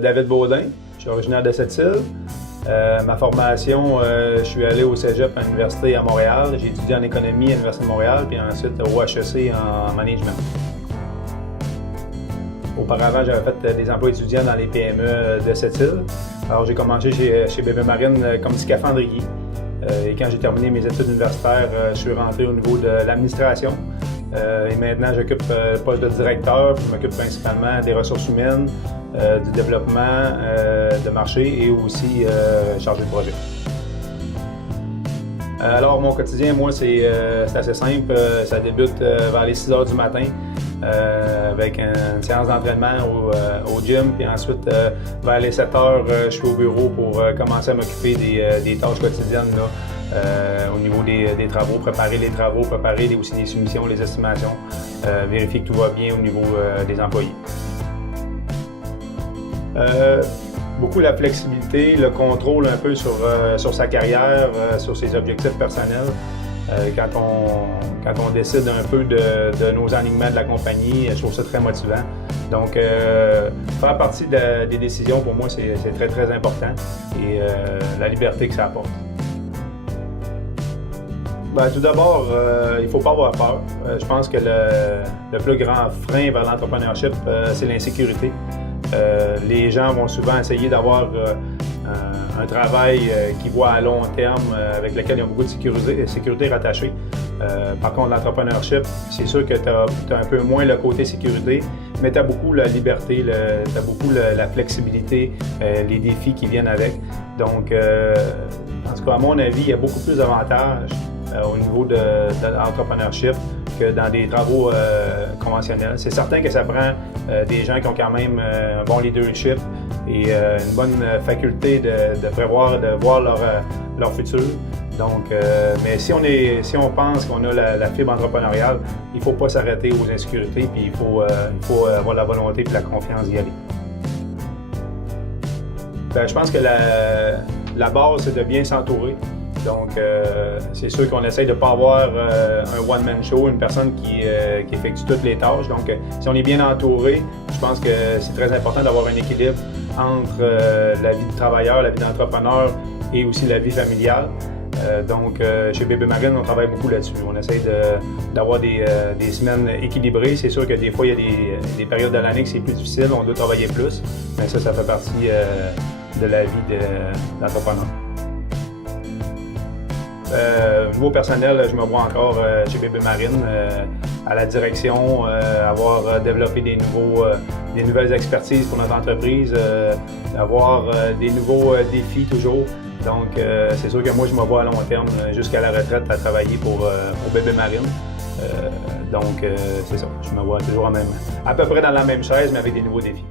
David Baudin, je suis originaire de Sept-Îles. Ma formation, je suis allé au Cégep à l'Université à Montréal. J'ai étudié en économie à l'Université de Montréal, puis ensuite au HEC en management. Auparavant, j'avais fait des emplois étudiants dans les PME de Sept-Îles. Alors, j'ai commencé chez Bébé Marine comme scaphandrier. Et quand j'ai terminé mes études universitaires, je suis rentré au niveau de l'administration. Et maintenant, j'occupe le poste de directeur, puis je m'occupe principalement des ressources humaines, du développement de marché et aussi chargé de projet. Alors, mon quotidien, moi, c'est assez simple. Ça débute vers les 6 heures du matin avec une séance d'entraînement au gym. Puis ensuite, vers les 7 heures, je suis au bureau pour commencer à m'occuper des tâches quotidiennes là, au niveau des travaux, préparer les travaux, préparer aussi les soumissions, les estimations, vérifier que tout va bien au niveau des employés. Beaucoup la flexibilité, le contrôle un peu sur sa carrière, sur ses objectifs personnels. Quand on décide un peu de nos alignements de la compagnie, je trouve ça très motivant. Donc, faire partie des décisions, pour moi, c'est très, très important et la liberté que ça apporte. Bien, tout d'abord, il ne faut pas avoir peur. Je pense que le plus grand frein vers l'entrepreneurship, c'est l'insécurité. Les gens vont souvent essayer d'avoir un travail qu'ils voient à long terme, avec lequel ils ont beaucoup de sécurité rattachée. Par contre, l'entrepreneurship, c'est sûr que tu as un peu moins le côté sécurité, mais tu as beaucoup la liberté, tu as beaucoup la flexibilité, les défis qui viennent avec. Donc, en tout cas, à mon avis, il y a beaucoup plus d'avantages au niveau de l'entrepreneurship que dans des travaux conventionnels. C'est certain que ça prend des gens qui ont quand même un bon leadership et une bonne faculté de prévoir, de voir leur futur. Donc, mais si on pense qu'on a la fibre entrepreneuriale, il ne faut pas s'arrêter aux insécurités, puis il faut avoir la volonté et la confiance d'y aller. Bien, je pense que la base, c'est de bien s'entourer. Donc, c'est sûr qu'on essaye de ne pas avoir un one-man show, une personne qui effectue toutes les tâches. Donc, si on est bien entouré, je pense que c'est très important d'avoir un équilibre entre la vie de travailleur, la vie d'entrepreneur et aussi la vie familiale. Donc, chez Bébé Marine, on travaille beaucoup là-dessus. On essaye d'avoir des semaines équilibrées. C'est sûr que des fois, il y a des périodes de l'année que c'est plus difficile, on doit travailler plus, mais ça fait partie de la vie d'entrepreneur. Au niveau personnel, je me vois encore chez Bébé Marine, à la direction, avoir développé des nouvelles expertises pour notre entreprise, avoir des nouveaux défis toujours. Donc, c'est sûr que moi, je me vois à long terme, jusqu'à la retraite, à travailler pour Bébé Marine. Donc, c'est ça, je me vois toujours à peu près dans la même chaise, mais avec des nouveaux défis.